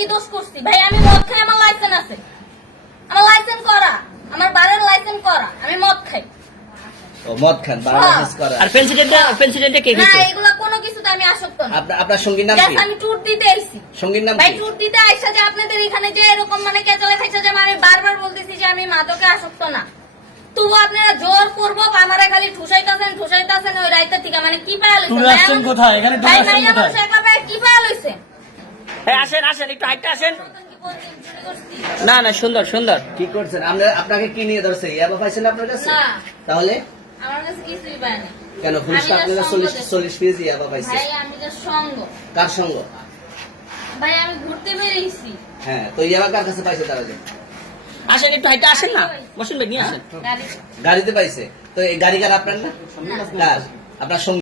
কি দোষ করছি? ভাই আমি মদ খাই আমার লাইসেন্স আছে। আমার লাইসেন্স করা। আমার বারের লাইসেন্স করা। আমি মদ খাই। মদ খান হ্যাঁ। করা। আর কে না এগুলা কোনো কিছুতে আমি আসক্ত না। আপনি আপনার সঙ্গীর নাম কি? আমি টুর দিতে আইছি। সঙ্গীর নাম কি? ভাই টুর দিতে আইছা যে আপনাদের এখানে যে এরকম মানে কেচলে খাইছে যে আমি বারবার বলতেছি যে আমি মাদকে আসক্ত না। তবু আপনারা জোর করব আমারে খালি ঠুসাইতাছেন ঠুসাইতাছেন ওই রাইতা থেকে। মানে কি পায়া লইছে? কোথায়? এখানে কি পায়া লইছে? হ্যাঁ আসেন আসেন একটু হাইটটা আসেন? না না সুন্দর সুন্দর। কি করছেন? আপনার আপনাকে কি নিয়ে ধরছে? ইয়াবা পাইছেন আপনার কাছে? তাহলে? আমার কাছে কিছুই পায় না। কেন পুলিশ আপনার চল্লিশ চল্লিশ পিস ইয়াবা পাইছে। ভাই আমি যে সঙ্গ। কার সঙ্গ? ভাই আমি ঘুরতে বেরিয়েছি। হ্যাঁ তো ইয়াবা কার কাছে পাইছে তারা যে? আসেন একটু হাইটটা আসেন না? বসুন ভাই নিয়ে আসেন। গাড়িতে পাইছে। তো এই গাড়ি কার আপনার না? আপনার সঙ্গী